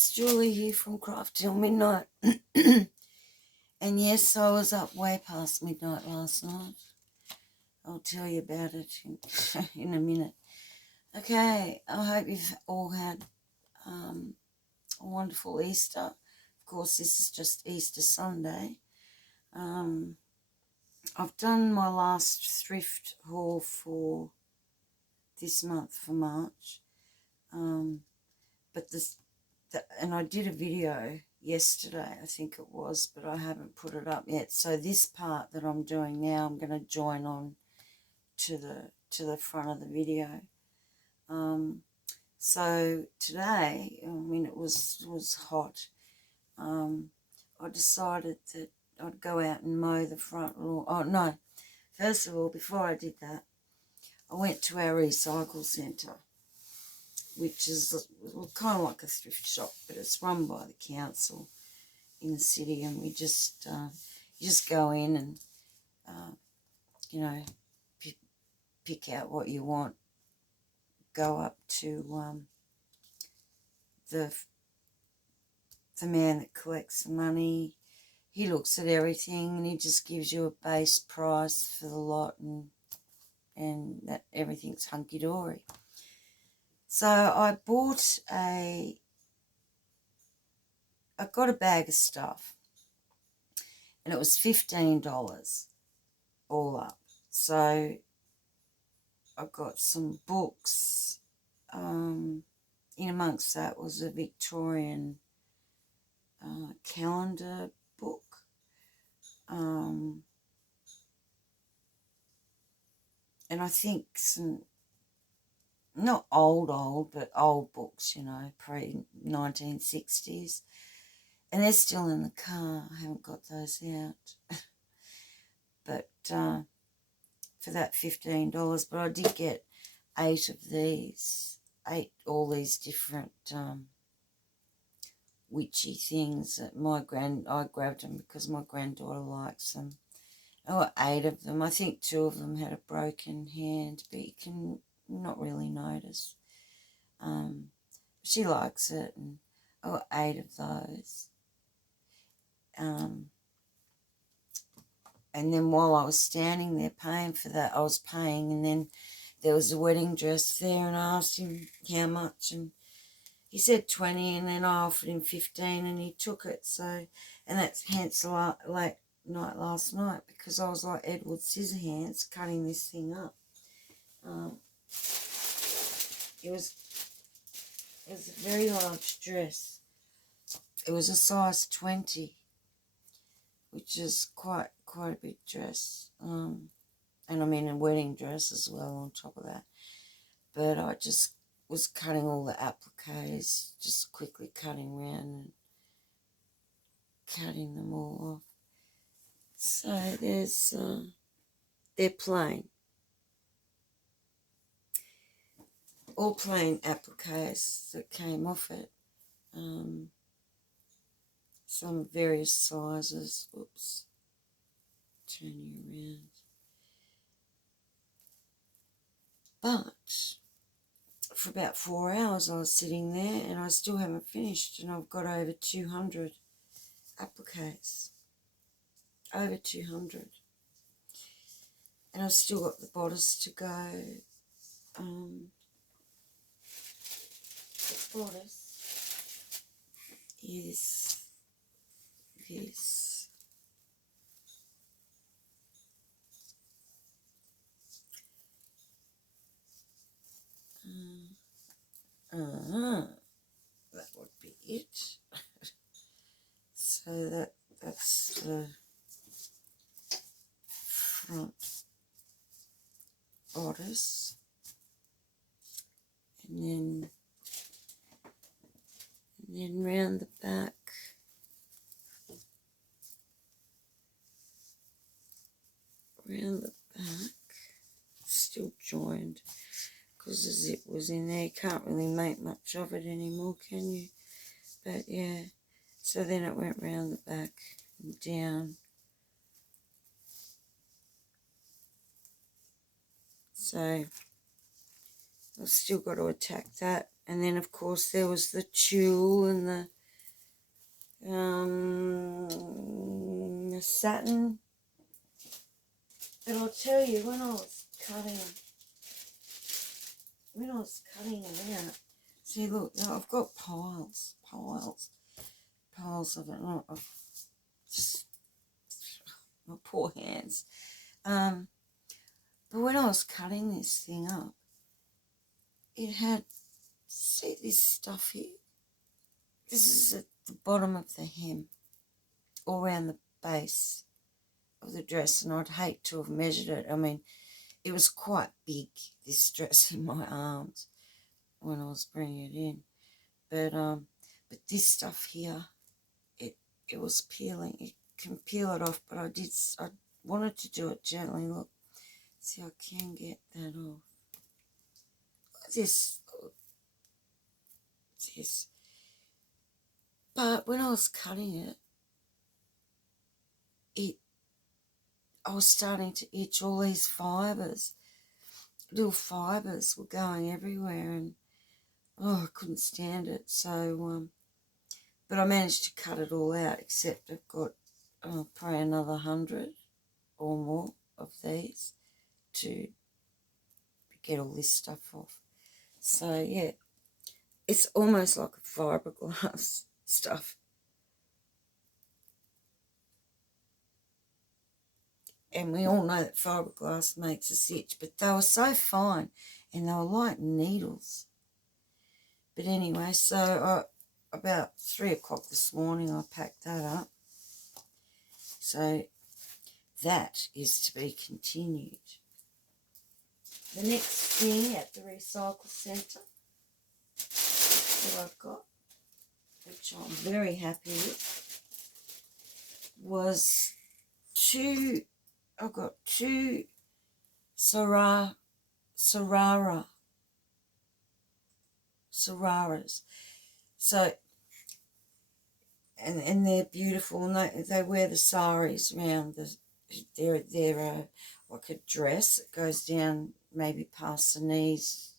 It's Julie here from Craft Till Midnight. And yes, I was up way past midnight last night. I'll tell you about it in a minute. Okay, I hope you've all had a wonderful Easter. Of course, this is just Easter Sunday. I've done my last thrift haul for this month, for March. And I did a video yesterday, I think it was, but I haven't put it up yet. So this part that I'm doing now, I'm going to join on to the front of the video. So today, I mean, it was hot. I decided that I'd go out and mow the front lawn. Oh no! First of all, before I did that, I went to our recycle centre, which is kind of like a thrift shop, but it's run by the council in the city, and we just you just go in and you know, pick out what you want, go up to the man that collects the money. He looks at everything and he just gives you a base price for the lot, and that everything's hunky-dory. So I got a bag of stuff, and it was $15 all up. So I got some books. In amongst that was a Victorian calendar book. And I think some, not old, but old books, you know, pre-1960s. And they're still in the car. I haven't got those out. But for that $15, but I did get 8 of these, all these different witchy things that I grabbed them because my granddaughter likes them. I got 8 of them. I think 2 of them had a broken hand, but you can not really notice. She likes it, and I got 8 of those. And then while I was standing there paying for that, I was paying, and then there was a wedding dress there, and I asked him how much, and he said 20, and then I offered him 15, and he took it. So, and that's hence late night last night, because I was like Edward Scissorhands cutting this thing up. It was a very large dress. It was a size 20, which is quite a big dress. And I mean a wedding dress as well on top of that. But I just was cutting all the appliques, just quickly cutting around and cutting them all off. So there's, they're plain. All plain appliques that came off it. Some various sizes. Oops. Turn you around. But for about 4 hours I was sitting there, and I still haven't finished, and I've got over 200 appliques. Over 200. And I've still got the bodice to go. The bodice is this. That would be it. So that's the front bodice, and then round the back. Round the back, still joined, because the zip was in there. You can't really make much of it anymore, can you? But yeah, so then it went round the back and down. So I've still got to attack that, And then, of course, there was the tulle and the satin. But I'll tell you, when I was cutting it out, see, look, I've got piles of it. I've just, my poor hands. But when I was cutting this thing up, it had, see this stuff here? This is at the bottom of the hem, all around the base of the dress, and I'd hate to have measured it. I mean, it was quite big, this dress, in my arms when I was bringing it in. But this stuff here, it was peeling. You can peel it off, but I wanted to do it gently. Look, see, I can get that off. This. But when I was cutting it, I was starting to itch. All these fibres, little fibres were going everywhere, and I couldn't stand it. So, but I managed to cut it all out, except I've got probably another 100 or more of these to get all this stuff off. So, yeah, it's almost like a fiberglass stuff. And we all know that fiberglass makes us itch, but they were so fine, and they were like needles. But anyway, so about 3 o'clock this morning, I packed that up. So that is to be continued. The next thing at the recycle centre that I've got, which I'm very happy with, was I've got two Sararas. So, and they're beautiful, and they wear the saris around they're like a dress that goes down maybe past the knees,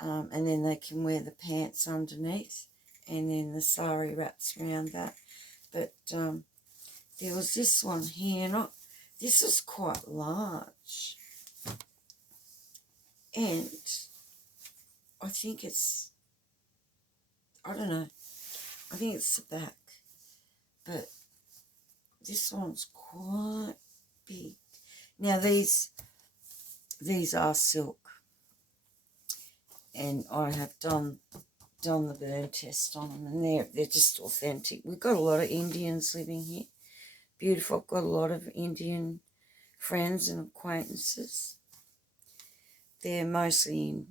and then they can wear the pants underneath, and then the sari wraps around that. But there was this one here, this is quite large, and I think it's, I don't know, I think it's the back, but this one's quite big. Now these are silk, and I have done the burn test on them, and they're just authentic. We've got a lot of Indians living here. Beautiful. I've got a lot of Indian friends and acquaintances. They're mostly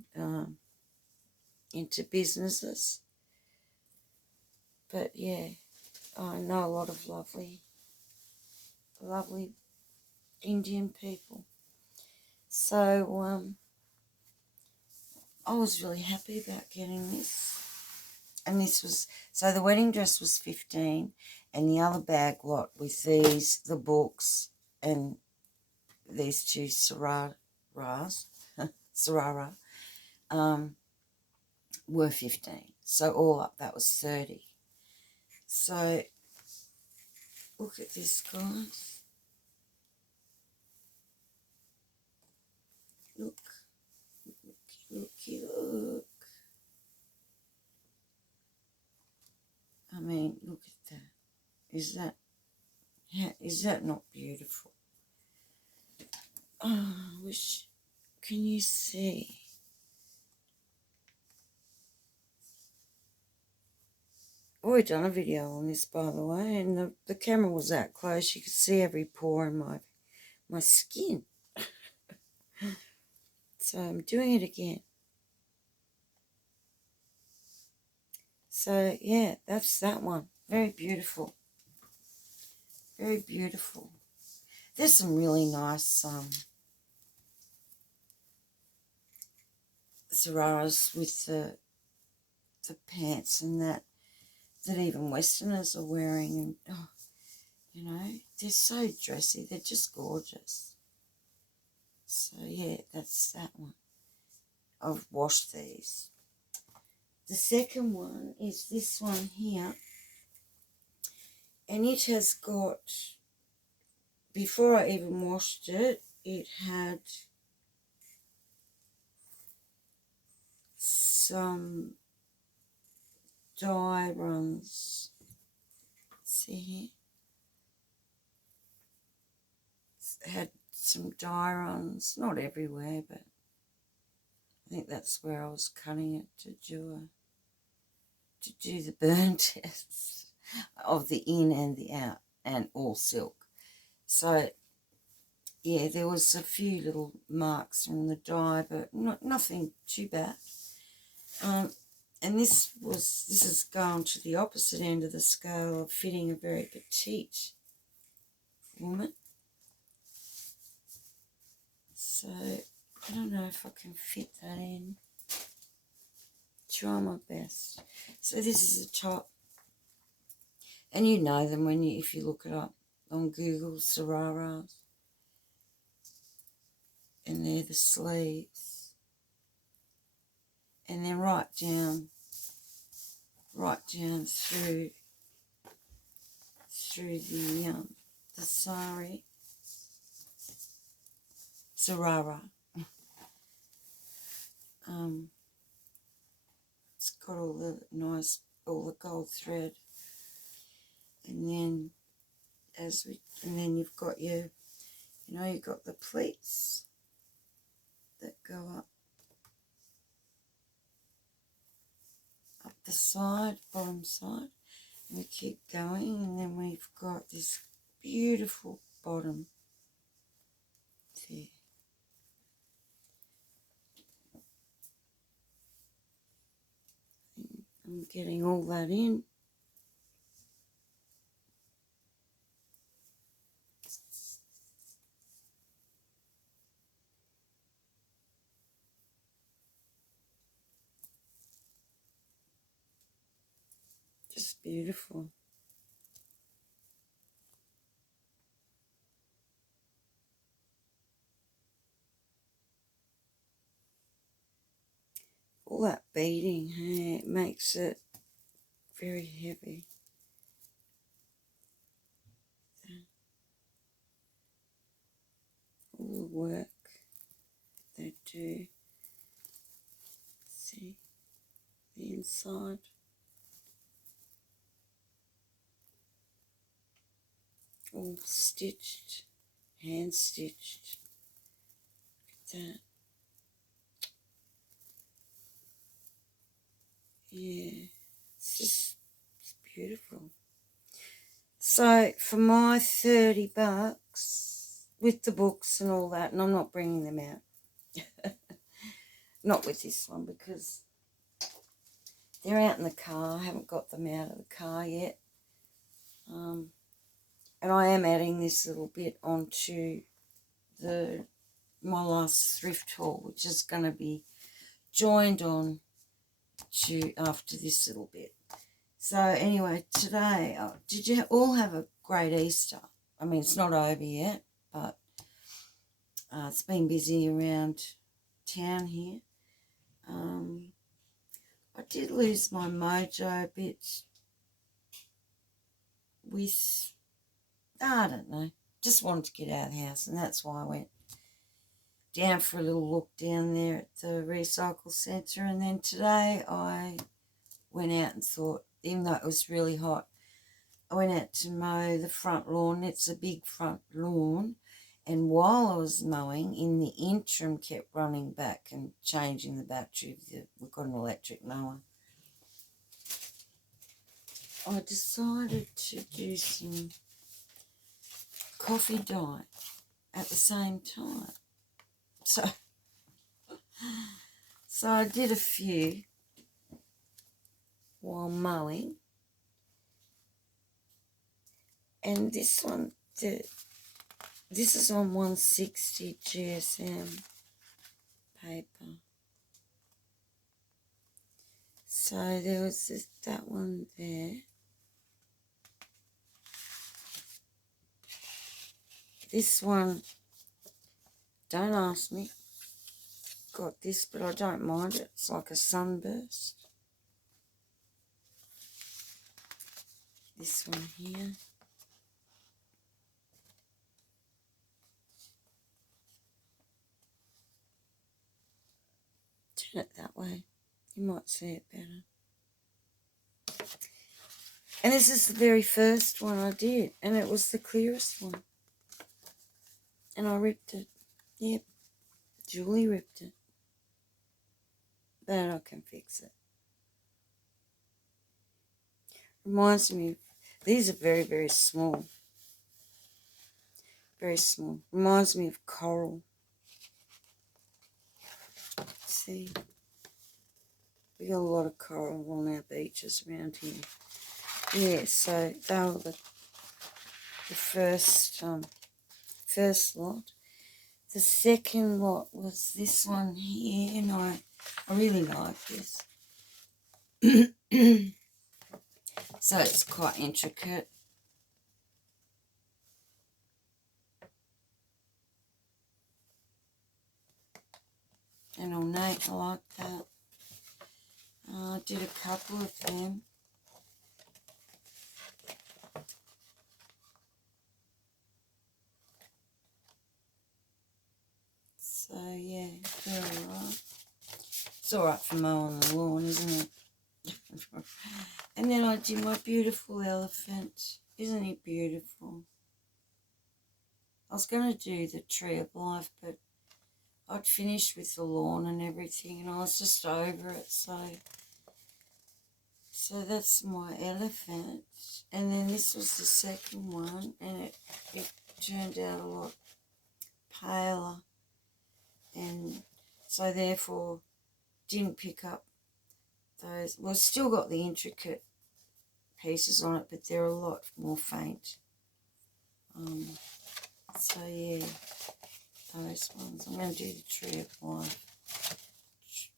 into businesses. But yeah, I know a lot of lovely Indian people. So I was really happy about getting this. And this was, so the wedding dress was 15, and the other bag lot with these, the books, and these two Sharara, were 15. So all up, that was 30. So look at this, guys. Look. I mean, look at that. Is that not beautiful? Oh, I wish, can you see? I've already done a video on this, by the way, and the camera was that close. You could see every pore in my skin. So I'm doing it again. So yeah, that's that one. Very beautiful. Very beautiful. There's some really nice Shararas with the pants and that even Westerners are wearing, and oh, you know, they're so dressy. They're just gorgeous. So yeah, that's that one. I've washed these. The second one is this one here, and it has got, before I even washed it, it had some dye runs. See here? It had some dye runs, not everywhere, but I think that's where I was cutting it to do the burn test of the in and the out, and all silk. So yeah, there was a few little marks from the dye, but nothing too bad. And this has gone to the opposite end of the scale of fitting a very petite woman. So I don't know if I can fit that in. Try my best. So this is the top, and you know them if you look it up on Google, Sharara, and they're the sleeves, and then right down through the sari, Sharara. It's got all the gold thread, and then you've got you've got the pleats that go up the side, bottom side, and we keep going, and then we've got this beautiful bottom there. I'm getting all that in. Just beautiful. All that beading, hey, it makes it very heavy. All the work they do. See the inside. All stitched, hand stitched. Look at that. Yeah, it's beautiful. So for my $30 with the books and all that, and I'm not bringing them out. Not with this one because they're out in the car. I haven't got them out of the car yet. And I am adding this little bit onto my last thrift haul, which is going to be joined on to after this little bit. So anyway, today, did you all have a great Easter? I mean, it's not over yet, but it's been busy around town here. I did lose my mojo a bit with, I don't know, just wanted to get out of the house, and that's why I went down for a little look down there at the recycle centre. And then today I went out and thought, even though it was really hot, I went out to mow the front lawn. It's a big front lawn, and while I was mowing, in the interim, kept running back and changing the battery. We've got an electric mower. I decided to do some coffee dye at the same time. So I did a few while mowing. And this one, this is on 160 GSM paper. So there was that one there. This one, don't ask me, got this, but I don't mind it. It's like a sunburst. this one here. Turn it that way. You might see it better. And this is the very first one I did, and it was the clearest one. And I ripped it. Yep, Julie ripped it. But I can fix it. Reminds me of, these are very, very small. Very small. Reminds me of coral. See? We got a lot of coral on our beaches around here. Yeah, so they were the first lot. The second lot was this one here, and I really like this. So it's quite intricate. And ornate, I like that. I did a couple of them. So yeah, they're alright. It's alright for mowing the lawn, isn't it? And then I did my beautiful elephant. Isn't he beautiful? I was going to do the tree of life, but I'd finished with the lawn and everything, and I was just over it. So that's my elephant. And then this was the second one, and it turned out a lot paler, and so therefore didn't pick up those. Well, still got the intricate pieces on it, but they're a lot more faint. So yeah, those ones. I'm going to do the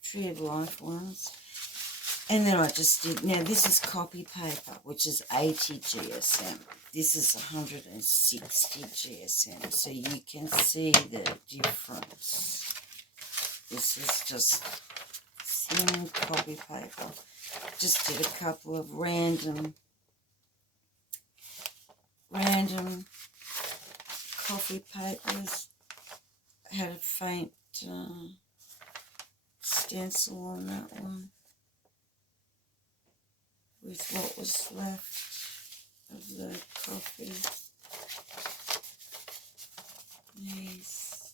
Tree of Life ones. And then I just did, now this is copy paper, which is 80 GSM. This is 160 GSM, so you can see the difference. This is just thin copy paper. Just did a couple of random coffee papers. I had a faint stencil on that one with what was left of the coffee. Yes.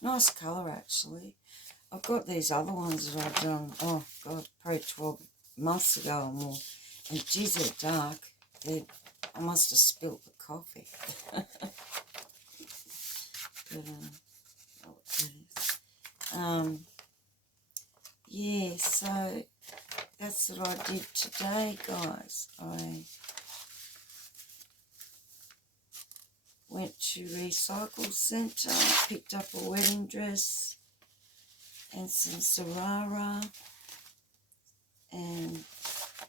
Nice colour actually. I've got these other ones that I've done, oh God, probably 12 months ago or more. And geez, they're dark. I must have spilt the coffee. But, oh, that is. Yeah, so that's what I did today, guys. I went to Recycle Centre, picked up a wedding dress and some Sharara, and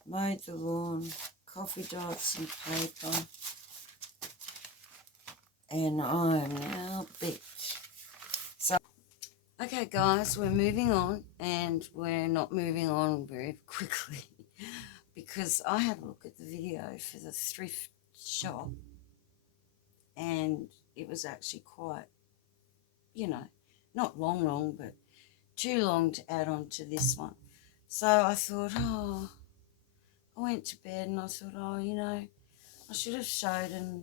mowed the lawn, coffee dyed some paper, and I'm now beach. So, okay guys, we're moving on, and we're not moving on very quickly because I had a look at the video for the thrift shop, and it was actually quite, you know, not long, but too long to add on to this one. So I thought, I went to bed and I thought, you know, I should have showed the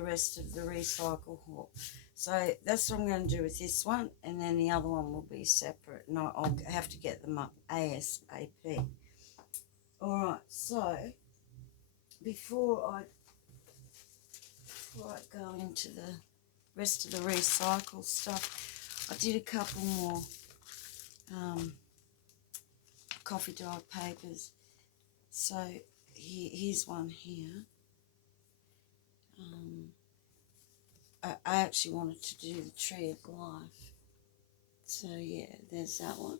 rest of the recycle haul. So that's what I'm going to do with this one, and then the other one will be separate, and I'll have to get them up ASAP. Alright, so before I go into the rest of the recycle stuff, I did a couple more coffee dyed papers. So here's one here. I actually wanted to do the Tree of Life. So yeah, there's that one.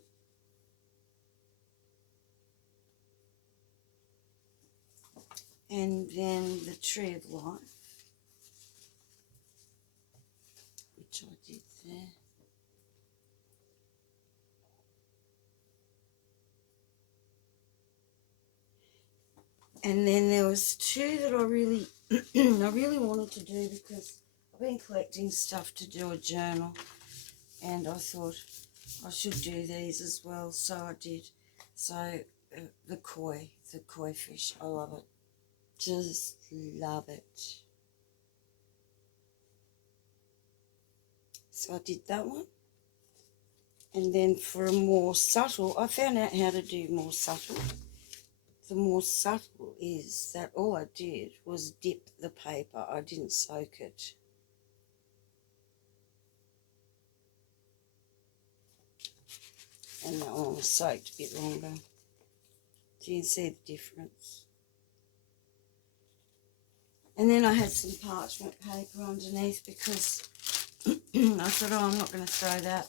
And then the Tree of Life, which I did there. And then there was two that I really, I really wanted to do because I've been collecting stuff to do a journal, and I thought I should do these as well, so I did. So the koi fish, I love it, just love it. So I did that one. And then for a more subtle, I found out how to do more subtle. The more subtle is that all I did was dip the paper. I didn't soak it. And that one was soaked a bit longer. So you can see the difference. And then I had some parchment paper underneath because I thought, oh, I'm not going to throw that.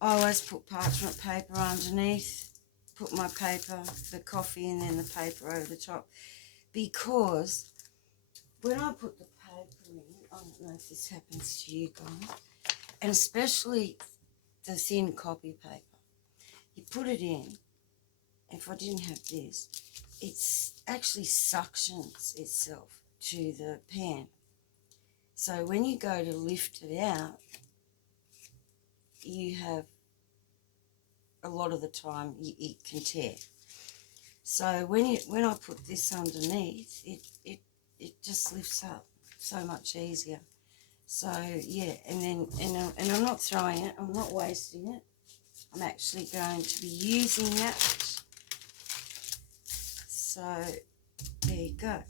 I always put parchment paper underneath, put my paper, the coffee, and then the paper over the top. Because when I put the paper in, I don't know if this happens to you guys, and especially the thin copy paper, you put it in, if I didn't have this, it's actually suctions itself to the pan. So when you go to lift it out, you have a lot of the time it can tear. So when I put this underneath, it just lifts up so much easier. So yeah, and I'm not throwing it, I'm not wasting it. I'm actually going to be using that. So there you go.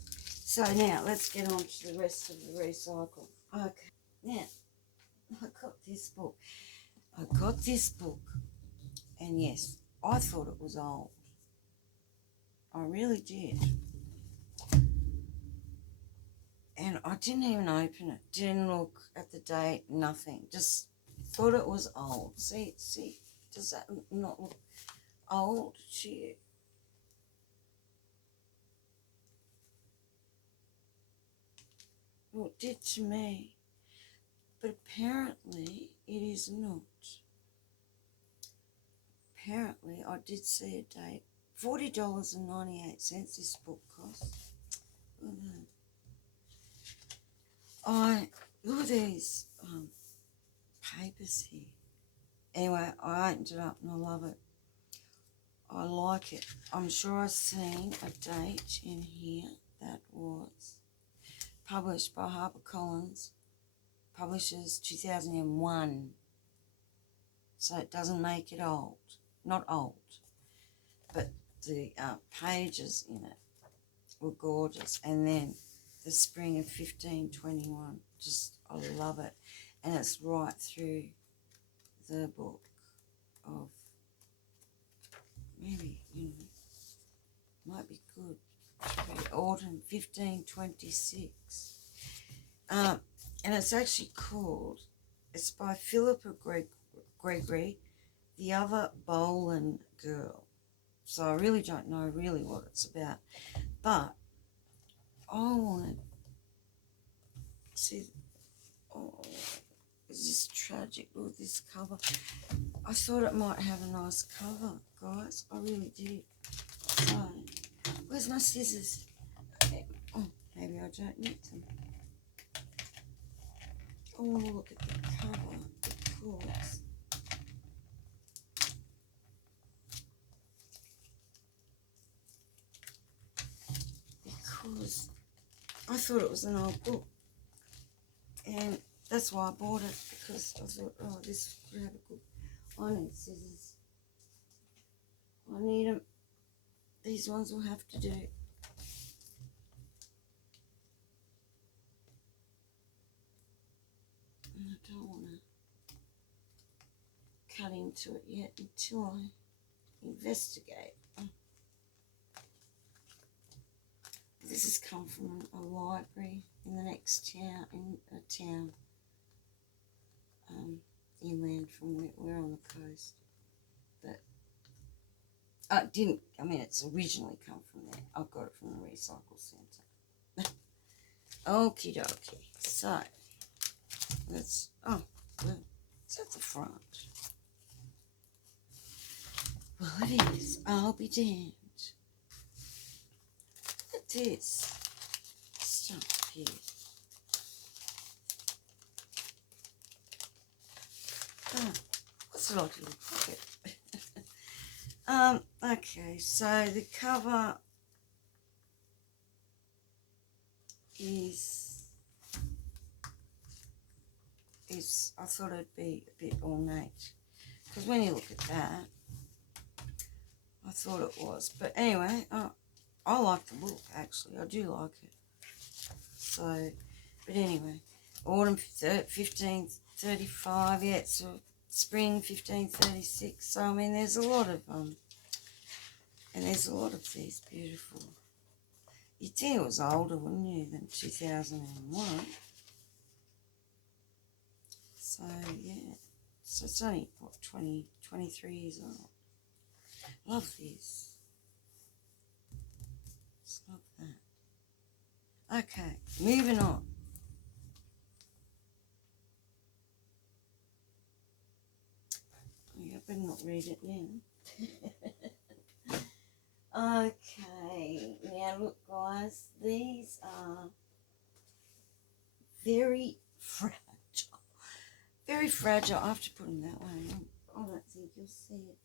So now let's get on to the rest of the recycle. Okay, now I got this book. And yes, I thought it was old. I really did. And I didn't even open it. Didn't look at the date, nothing. Just thought it was old. See, does that not look old to you? Well, it did to me. But apparently it is not. Apparently I did see a date. $40.98 this book cost. Look at that. Look at these papers here. Anyway, I opened it up and I love it. I like it. I'm sure I've seen a date in here that was published by HarperCollins. Publishes 2001. So it doesn't make it old. Not old. But the pages in it were gorgeous. And then the spring of 1521. Just, I love it. And it's right through the book of, maybe, might be good. Autumn 1526. And it's actually called, it's by Philippa Gregory, The Other Boleyn Girl. So I really don't know really what it's about. But I wanted to see, oh, is this tragic? Look at this cover. I thought it might have a nice cover, guys. I really did. So, where's my scissors? Oh, maybe I don't need them. Oh, look at the cover, because I thought it was an old book, and that's why I bought it, because I thought, oh, this would have a good, I need scissors, I need them, these ones will have to do. And I don't want to cut into it yet until I investigate. This has come from a library in the next town, inland from where we're on the coast. But it's originally come from there. I got it from the recycle centre. Okie dokie. So, let's, it's at the front. Well, it is. I'll be damned. at this stuff here. Oh, what's it like a little pocket? Okay, so the cover is I thought it'd be a bit ornate, because when you look at that, I thought it was. But anyway, I like the look, actually. I do like it. So, but anyway, autumn 1535, yeah, it's spring 1536. So, I mean, there's a lot of, and there's a lot of these beautiful. You'd think it was older, wouldn't you, than 2001. So, yeah. So it's only, what, 23 years old. Love this. Just love that. Okay, moving on. I better not read it now. Okay, now look guys, these are very fragile. Very fragile. I have to put them that way. I don't think you'll see it.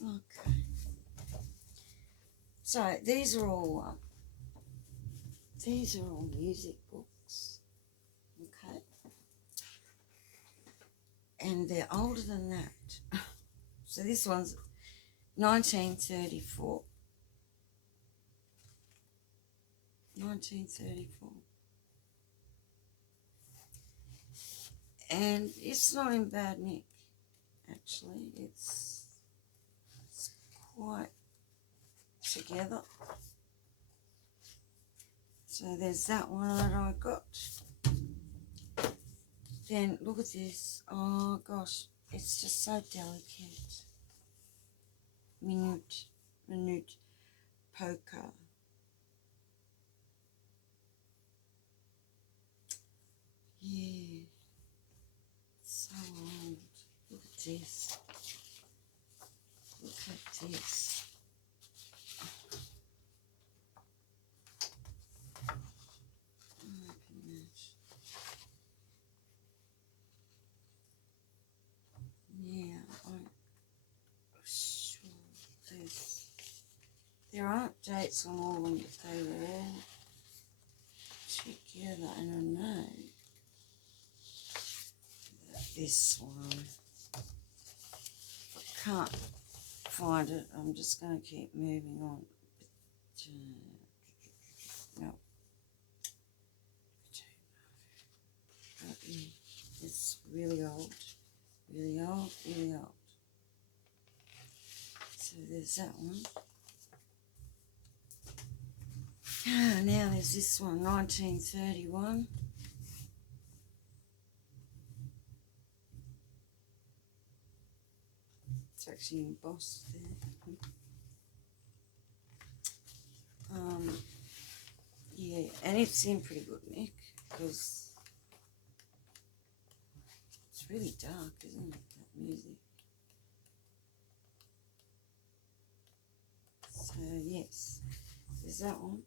Okay. So these are all music books. Okay. And they're older than that. So this one's 1934. 1934. And it's not in bad nick, actually. It's quite together. So there's that one that I got. Then look at this. Oh gosh, it's just so delicate. Minute poker. Yeah, so old. Look at this. Look at this. Open that. Yeah, I'm sure there aren't dates on all of them, but they were all together, and I know that this one, I can't find it. I'm just going to keep moving on. But, no. But, yeah, it's really old. Really old, really old. So there's that one. Now there's this one, 1931. It's actually embossed there. Yeah, and it's in pretty good nick, because it's really dark, isn't it, that music? So yes, there's that one.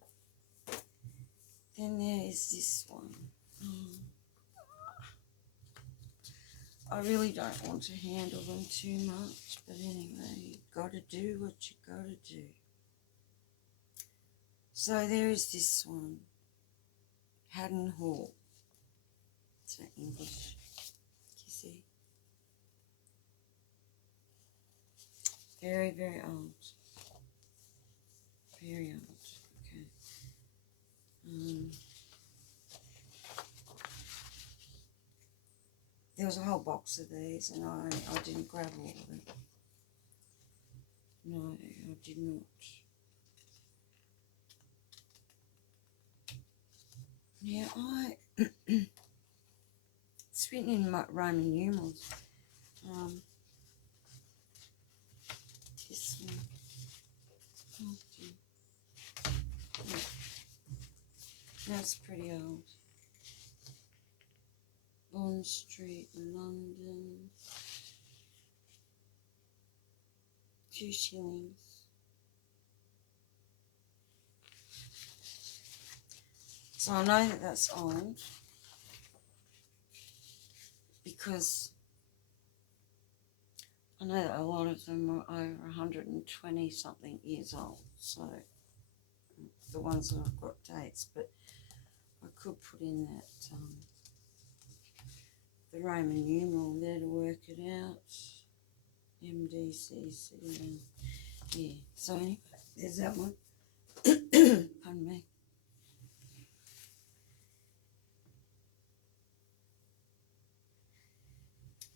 Then there is this one. I really don't want to handle them too much, but anyway, you've got to do what you got to do. So there is this one, Haddon Hall. It's in English. You see? Very, very old. Very old. Okay. There was a whole box of these, and I didn't grab all of them. No, I did not. Yeah, it's written in Roman numerals. This one. Oh, dear. Yeah. That's pretty old. Bond Street, London. 2 shillings. So I know that that's old because I know that a lot of them are over 120 something years old. So the ones that I've got dates, but I could put in that the Roman numeral there to work it out. MDCC. Yeah. So anyway, there's that one. Pardon me.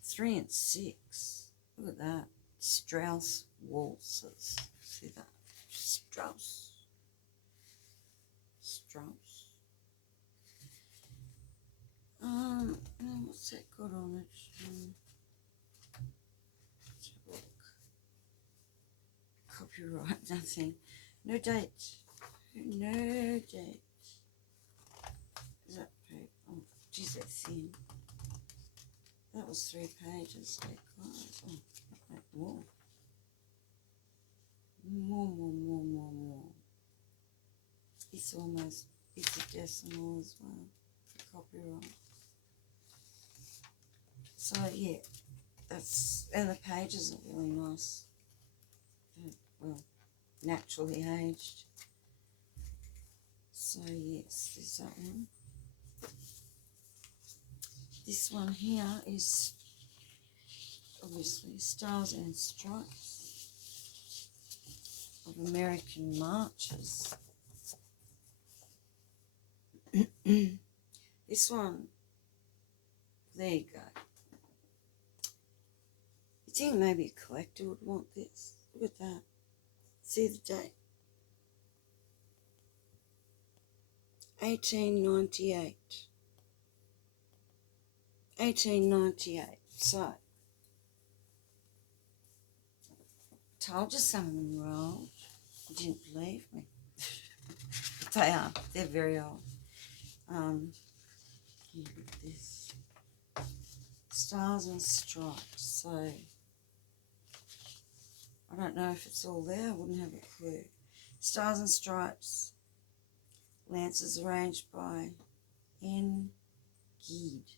Three and six. Look at that. Strauss waltzes. See that? Strauss. What's that got on it? Let's have a look. Copyright, nothing. No date. No date. Is that paper? Oh, geez, that's thin. That was 3 pages. Oh, more. More. It's almost, it's a decimal as well. Copyright. So yeah, that's, and the pages are really nice. Well, naturally aged. So yes, there's that one. This one here is obviously Stars and Stripes of American Marches. This one, there you go. You think maybe a collector would want this? Look at that. See the date? 1898. 1898. So, I told you some of them were old. You didn't believe me. But they are. They're very old. Look at this. Stars and Stripes. So, I don't know if it's all there. I wouldn't have a clue. Stars and Stripes. Lances arranged by N. Gede.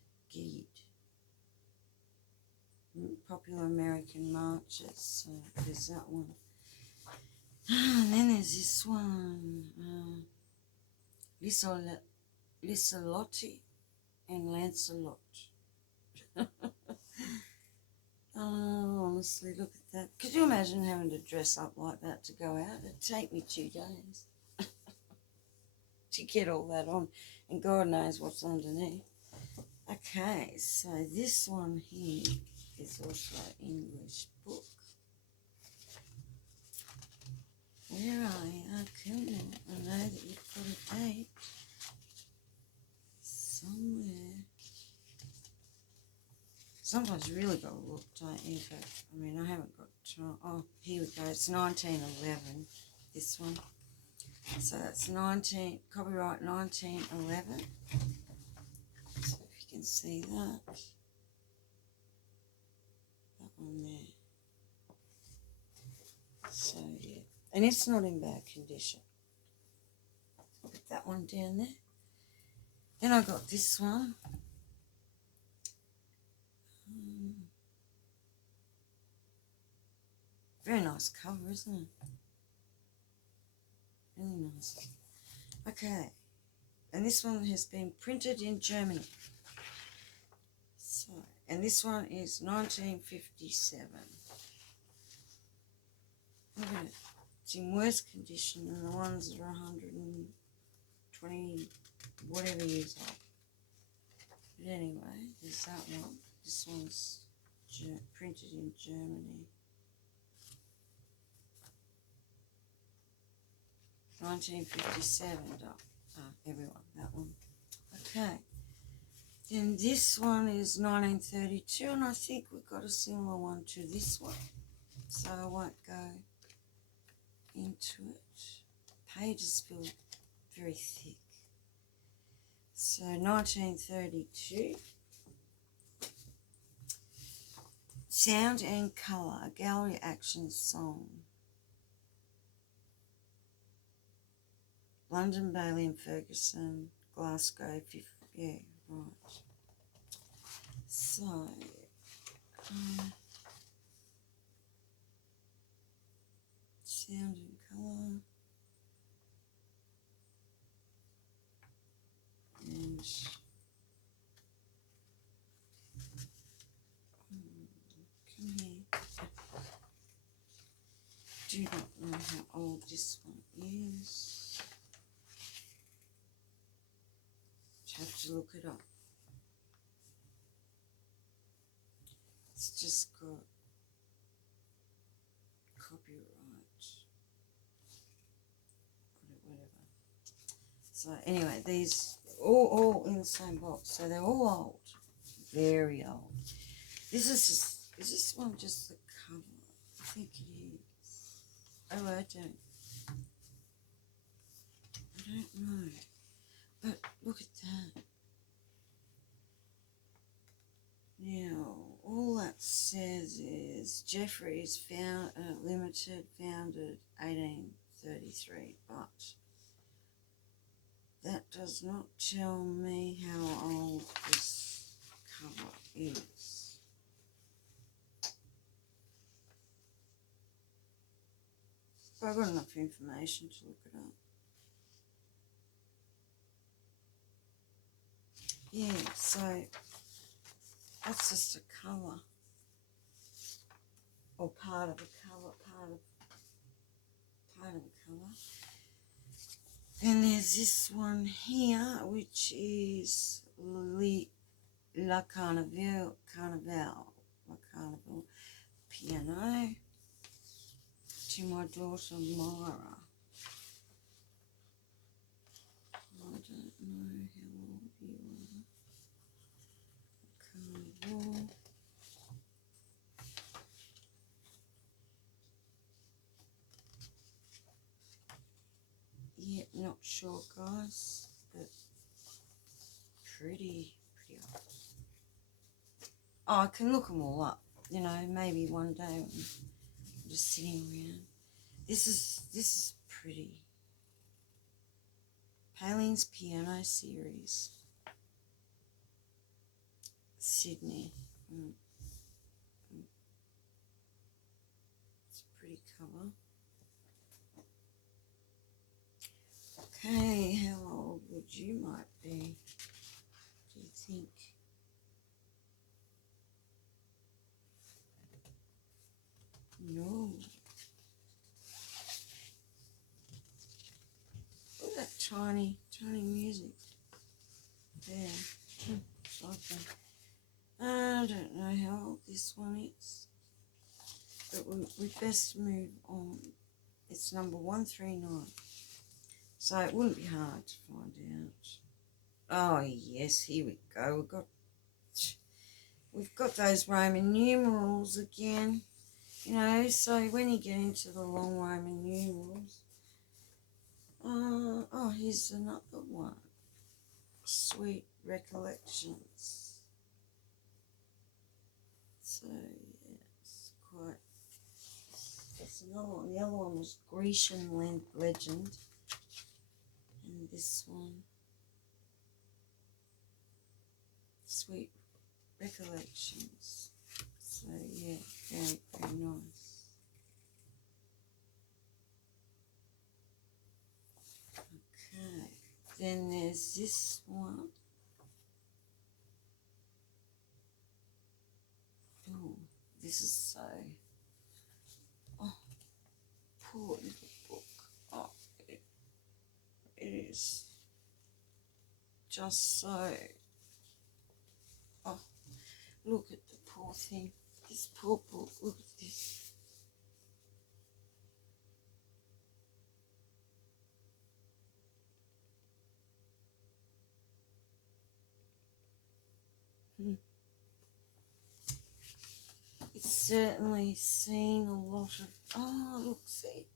Popular American Marches. So there's that one. And then there's this one. Licelotti and Lancelot. Oh, honestly, look at that. Could you imagine having to dress up like that to go out? It'd take me 2 days to get all that on, and God knows what's underneath. Okay, so this one here is also an English book. Where are you? Oh, come on. I know that you've got a date somewhere. Sometimes you really got to look, don't you? But, I mean, I haven't got time. Oh, here we go. It's 1911, this one. So that's copyright 1911. So if you can see that. That one there. So, yeah. And it's not in bad condition. Put that one down there. Then I got this one. Very nice cover, isn't it? Really nice. Okay. And this one has been printed in Germany. So, and this one is 1957. Look at it. It's in worse condition than the ones that are 120 whatever years old. But anyway, there's that one. This one's printed in Germany. 1957. Everyone, that one. Okay. Then this one is 1932, and I think we've got a similar one to this one. So I won't go into it. Pages feel very thick. So 1932. Sound and Colour, a gallery action song. London, Bailey and Ferguson, Glasgow. Yeah, right. So, sound and colour. And come here. Do not know how old this one is. Have to look it up. It's just got copyright, whatever. So anyway, these all in the same box. So they're all old, very old. This is this one just the cover? I think it is. Oh, I don't know. But look at that. Now, all that says is Jeffrey's Limited, founded 1833, but that does not tell me how old this cover is. But I've got enough information to look it up. Yeah, so that's just a colour, or part of a colour, part of a colour. Then there's this one here, which is La Carnival piano to my daughter Myra. I don't know how old you are. Carnival. Yeah, not sure, guys, but pretty old. Oh, I can look them all up, you know, maybe one day when I'm just sitting around. This is pretty. Palin's Piano Series, Sydney. It's a pretty cover. Okay, how old would you might be? Do you think? No. Look at that tiny music there. Something. I don't know how old this one is, but we best move on. It's number 139, so it wouldn't be hard to find out. Oh yes, here we go. We've got those Roman numerals again, you know. So when you get into the long Roman numerals, oh, here's another one. Sweet Recollections. So yeah, it's quite. There's another one. The other one was Grecian Legend, and this one, Sweet Recollections. So yeah, very nice. Okay, then there's this one. Oh, this is so. Oh, poor little book. Oh, it is just so. Oh, look at the poor thing. This poor book. Look at this. It's certainly seen a lot of. Oh, look, see,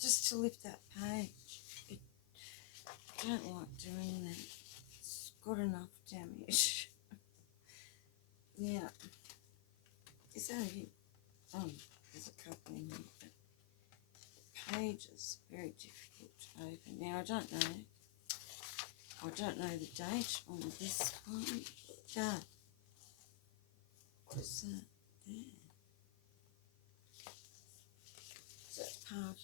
just to lift that page. I don't like doing that. It's got enough damage. Yeah. Is that it? Oh, there's a couple in here, but the page is very difficult to open. Now, I don't know I don't know the date on this one. That. What's that there? Is that part of...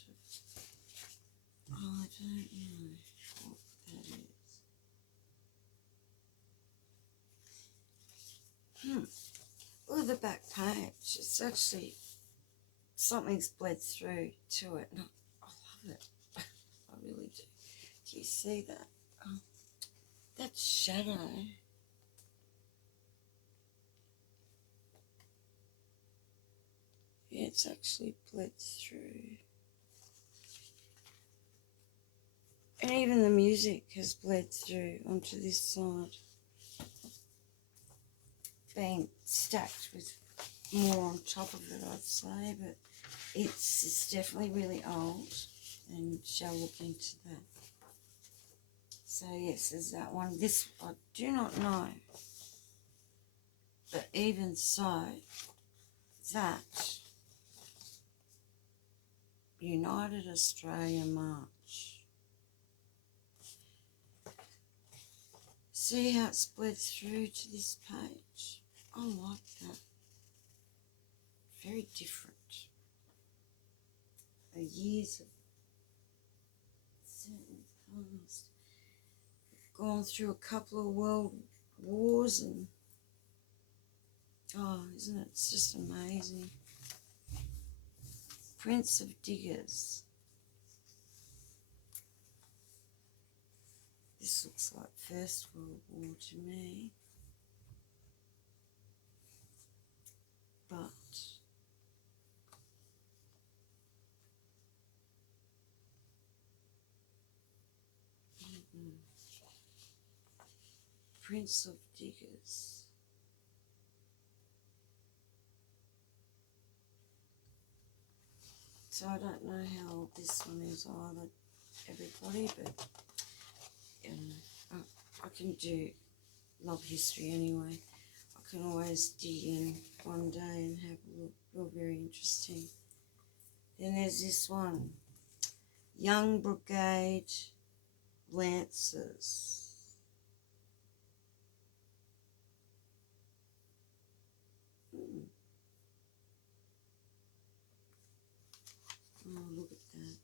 Oh, I don't know what that is. Look at the back page. It's actually... something's bled through to it. And I love it. I really do. Do you see that? Oh, that shadow. Yeah, it's actually bled through. And even the music has bled through onto this side. Being stacked with more on top of it, I'd say, but it's definitely really old and shall look into that. So yes, there's that one. This I do not know. But even so, that United Australia March. See how it spread through to this page? I like that. Very different. The years of certain past. We've gone through a couple of world wars and oh, isn't it? It's just amazing. Prince of Diggers. This looks like First World War to me. But Prince of Diggers. So I don't know how old this one is either, everybody, but I can do love history anyway. I can always dig in one day and have a look. Real very interesting. Then there's this one, Young Brigade Lancers. Oh, look at that.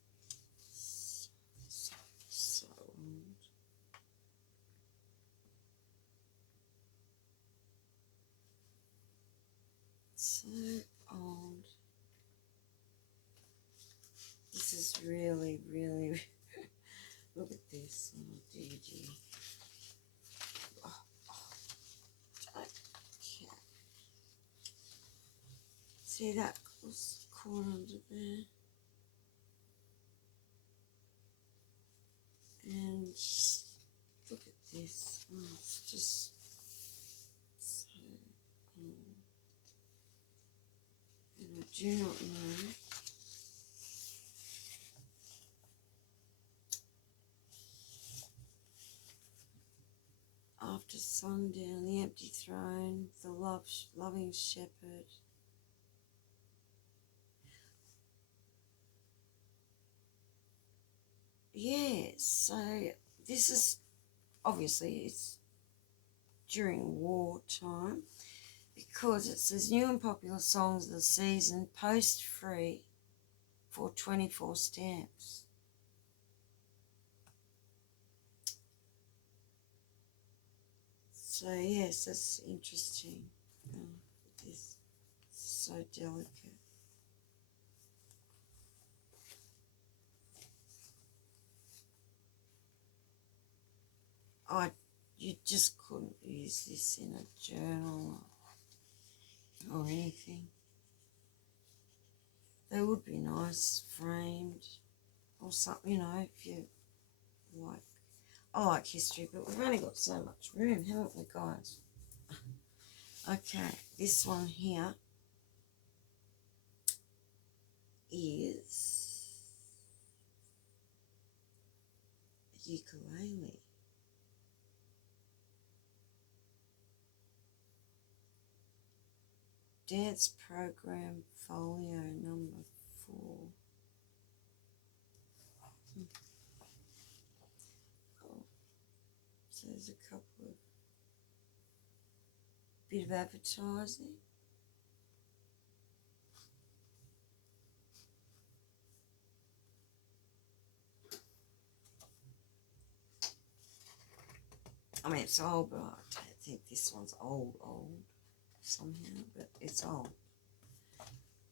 So old. So old. This is really, really... Look at this. Oh, dear. Oh, okay. See that was caught under there? And just look at this. Oh, it's just so old. And I do not know. After Sundown, The Empty Throne, The Loving Shepherd. Yes, so this is, obviously it's during wartime, because it says new and popular songs of the season, post free for 24 stamps. So yes, that's interesting. Oh, it is so delicate. You just couldn't use this in a journal or anything. They would be nice framed or something, you know, if you like. I like history, but we've only got so much room, haven't we, guys? Okay, this one here is a ukulele. Dance program folio number 4. Oh. So there's a couple of bit of advertising. I mean, it's old, but I don't think this one's old somehow, but it's old.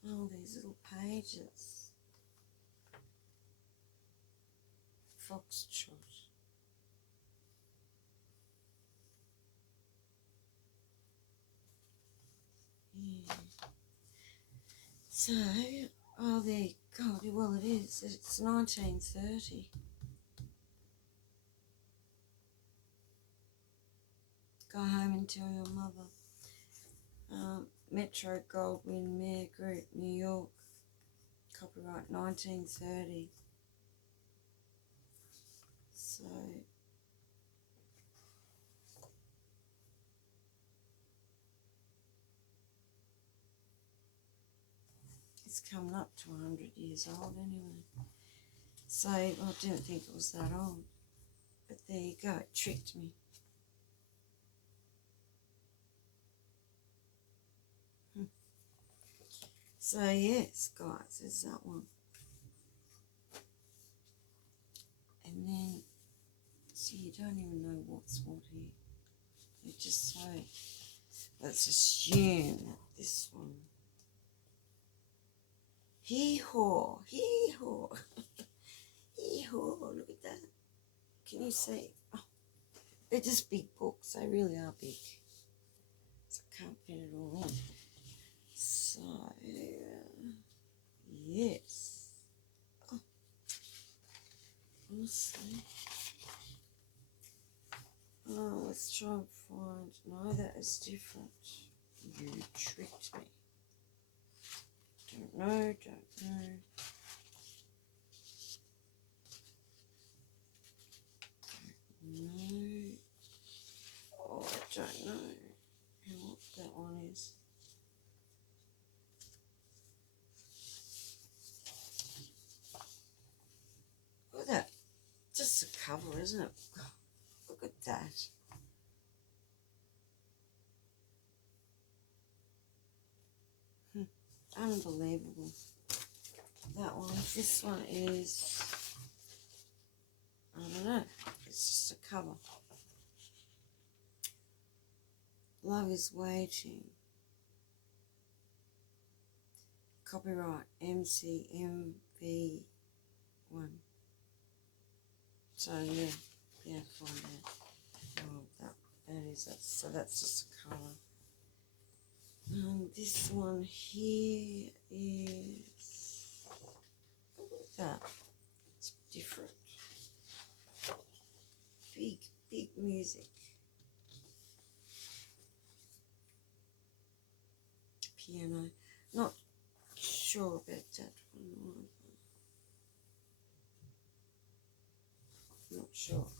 Oh, these little pages. Foxtrot. Yeah. So, oh, there you go. Well, it is. It's 1930. Go home and tell your mother. Metro Goldwyn Mayer Group, New York. Copyright 1930. So, it's coming up to 100 years old anyway. So, I didn't think it was that old. But there you go, it tricked me. So, yes, guys, there's that one. And then, see, you don't even know what's what here. You just say, let's assume that this one. Hee-haw, hee-haw, hee-haw, look at that. Can you see? Oh, they're just big books, they really are big. So I can't fit it all in. So, yes. Oh, honestly. Oh, let's try and find. No, that is different. You tricked me. Don't know. No. Oh, I don't know what that one is. Look at that. Just a cover, isn't it? Look at that. Unbelievable. That one. This one is, I don't know. It's just a cover. Love is Waiting. Copyright MCMV1. So yeah, find out. Oh, that is it. So that's just a colour. This one here is, look at that. It's different. Big music. Piano. Not sure about that one. Not sure.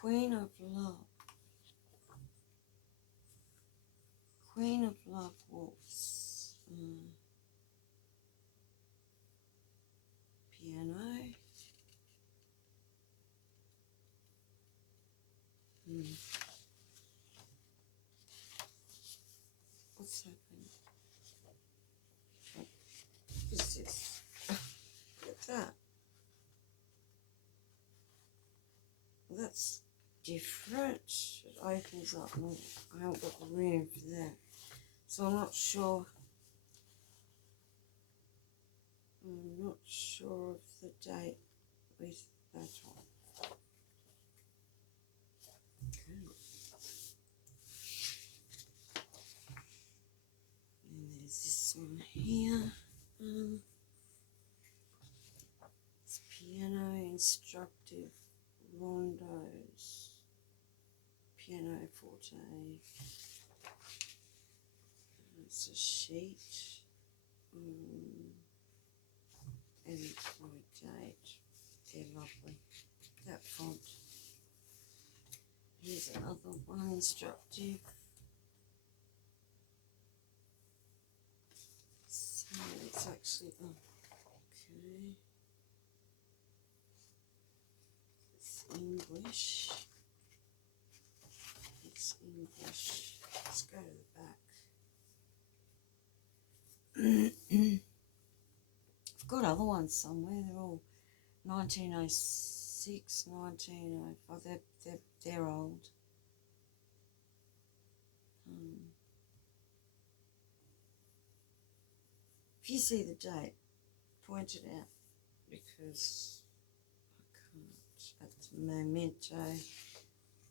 Queen of Love. Queen of Love Waltz. Piano. What's happening? What is this? Look at that. Well, that's different. It opens up more. I haven't got the room for that. So I'm not sure. I'm not sure of the date with that one. Okay. And there's this one here. It's piano instructive rondos. Piano forte. It's a sheet. Edit by date. They're lovely. That font. Here's another one, instructive. So it's actually, okay. English. It's English. Let's go to the back. I've got other ones somewhere. They're all 1906, 1905. They're old. If you see the date, point it out, because I can't at the memento.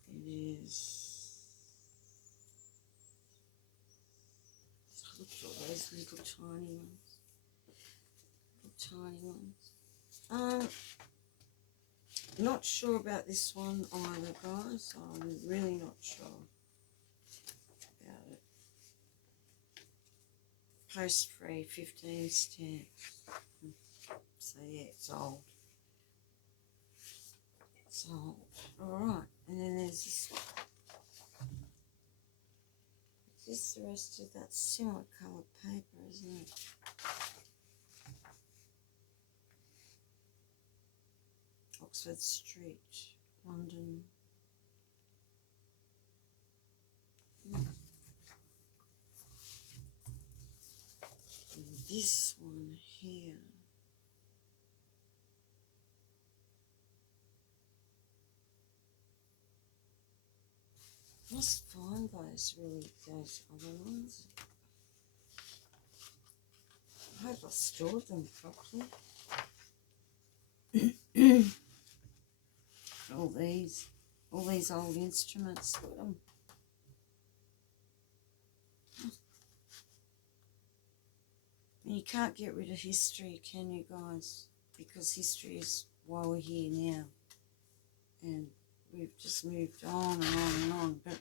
It is. Look at all those little tiny ones. Not sure about this one either, guys. I'm really not sure about it. Post free, 15 stamps. So yeah, it's old. It's old. Alright, and then there's this one. This the rest of that similar coloured paper, isn't it? Oxford Street, London. And this one here. Must find those other ones. I hope I stored them properly. all these old instruments. Look at them. You can't get rid of history, can you, guys? Because history is why we're here now. And we've just moved on and on and on. But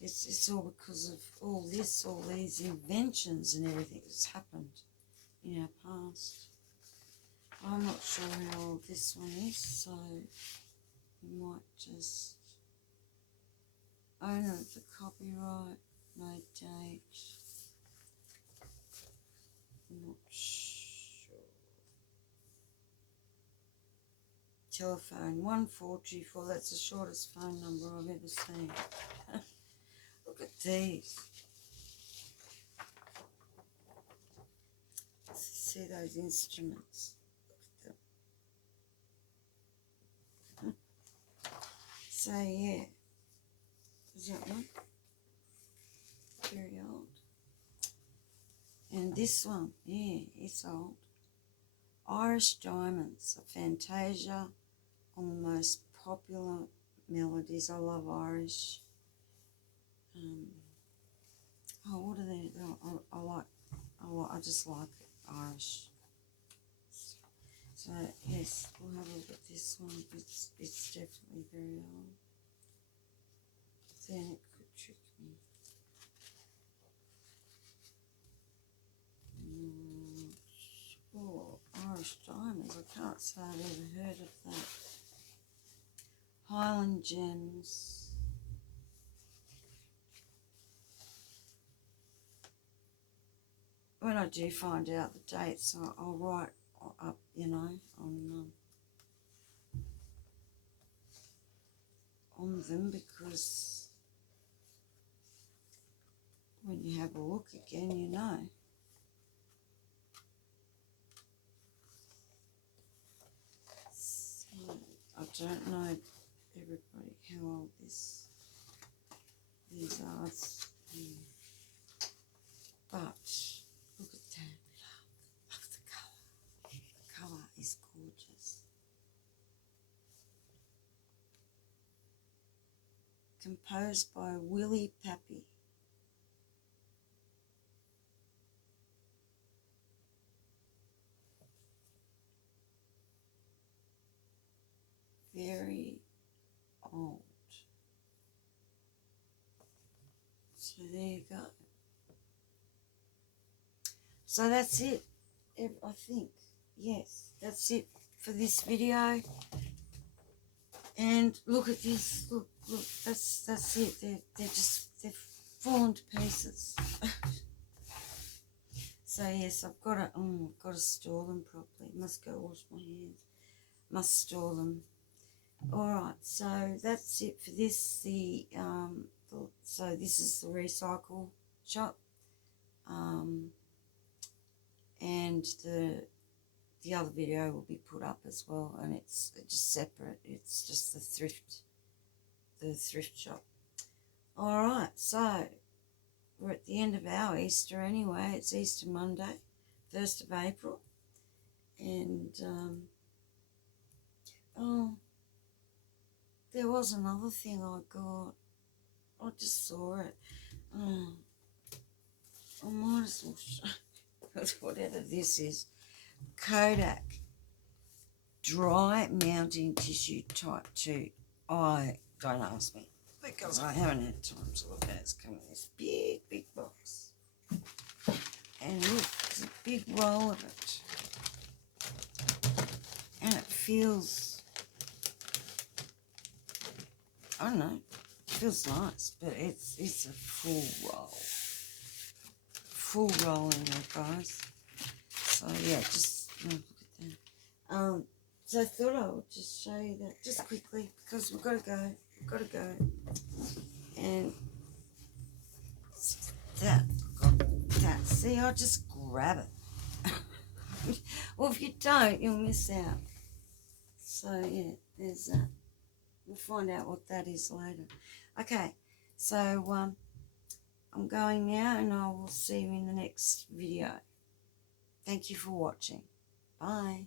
it's all because of all these inventions and everything that's happened in our past. I'm not sure how old this one is, so we might just owner of the copyright, no date. Not sure. Telephone 1424. That's the shortest phone number I've ever seen. Look at these. See those instruments. Look at them. So yeah, is that one? Very old. And this one, yeah, it's old. Irish Diamonds, a Fantasia on the most popular melodies. I love Irish. What are they? I just like Irish. So yes, we'll have a look at this one. It's definitely very old. Then it could trick me. Oh, Irish Diamonds. I can't say I've ever heard of that. Highland Gems. When I do find out the dates, I'll write up, on them, because when you have a look again, you know. So, I don't know, everybody, how old these are, but look at that. Love the colour. The colour is gorgeous. Composed by Willie Pappy. Very old. So there you go. So that's it. I think, yes, that's it for this video. And look at this. Look, that's it. They're fallen to pieces. So yes, I've got to store them properly. Must go wash my hands. Must store them. Alright, so that's it for this. So this is the recycle shop. And the other video will be put up as well, and it's just separate. It's just the thrift shop. Alright, so we're at the end of our Easter anyway. It's Easter Monday, 1st of April. And oh, there was another thing I got. I just saw it. Oh, I might as well show whatever this is. Kodak dry mounting tissue type 2. Don't ask me, because I haven't had time to look at it. It's coming in this big box. And look, there's a big roll of it. And it feels, I don't know, it feels nice, but it's a full roll. Full roll in there, guys. So yeah, just look at that. So I thought I would just show you that just quickly, because we've got to go. And that, see, I'll just grab it. Well, if you don't, you'll miss out. So yeah, there's that. We'll find out what that is later. Okay, so I'm going now, and I will see you in the next video. Thank you for watching. Bye.